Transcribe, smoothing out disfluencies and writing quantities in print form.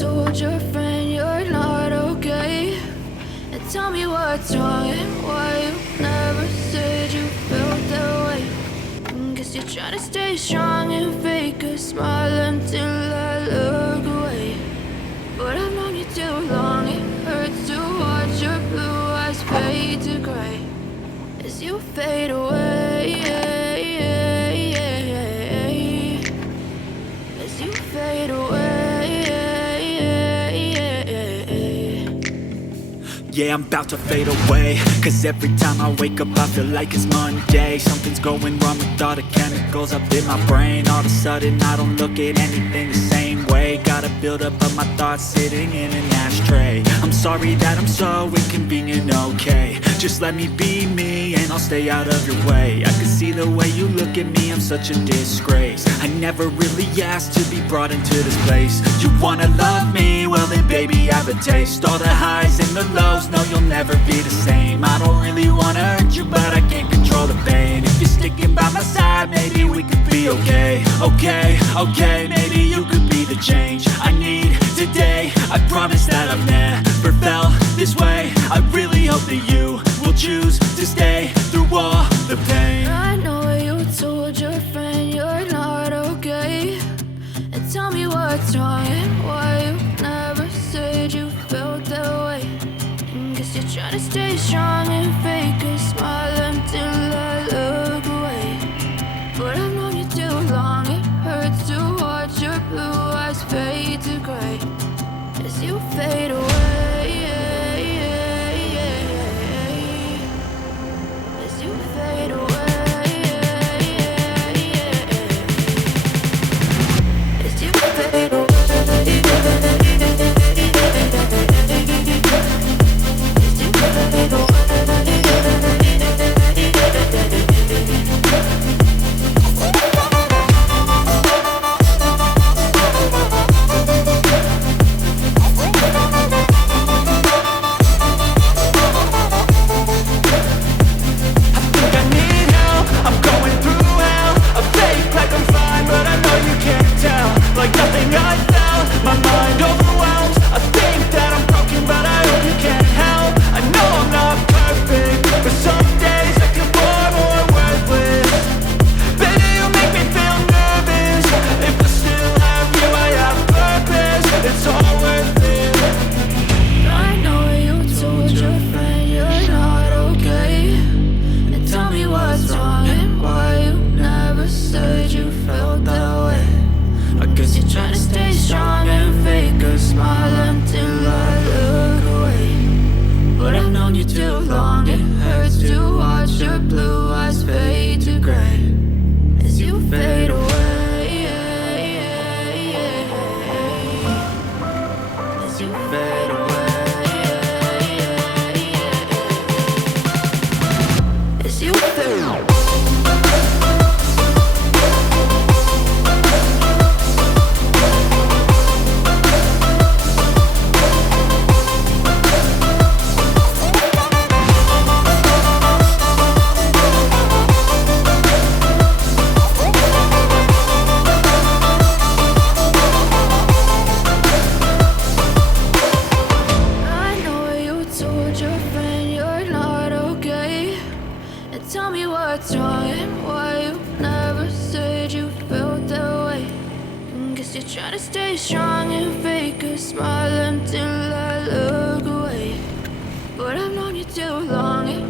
told your friend you're not okay? And tell me what's wrong and why you never said you felt that way. Guess you're trying to stay strong and fake a smile until I look away. But I've known you too long, it hurts to watch your blue eyes fade to gray as you fade away. As you fade away. Yeah, I'm about to fade away, cause every time I wake up I feel like it's Monday. Something's going wrong with all the chemicals up in my brain. All of a sudden I don't look at anything the same way. Gotta build up of my thoughts sitting in an ashtray. I'm sorry that I'm so inconvenient, okay? Just let me be me and I'll stay out of your way. I can see the way you look at me, I'm such a disgrace. I never really asked to be brought into this place. You wanna love me? Well then baby have a taste. All the highs and the lows, no you'll never be the same. I don't really wanna hurt you but I can't control the pain. If you're sticking by my side maybe we could be okay. Okay, maybe you could be the change I need today. I promise that I've never felt this way. I really hope that you will choose to stay through all the pain. I know you told your friend you're not okay. And tell me what's wrong and why you never said you felt that way. Guess you're trying to stay strong and fake a smile until I look away. But I've known you too long, it hurts to watch your blue eyes fade to gray as you fade away. As you fade away. As you fade away. Like nothing I felt, my mind overwhelmed. I think that I'm broken, but I hope you can't help. I know I'm not perfect, but some days I feel far more worthless. Baby, you make me feel nervous. If I still have you, I have purpose. It's all worth it. I know you told your friend you're not okay. And tell me what's wrong and why you never said you felt that way. I guess you're trying to stay strong and fake a smile until I look away. But I've known you too long, it hurts to watch your blue eyes fade to gray as you fade away. As you fade away. As you fade away. Tell me what's wrong and why you never said you felt that way. Guess you're trying to stay strong and fake a smile until I look away. But I've known you too long, it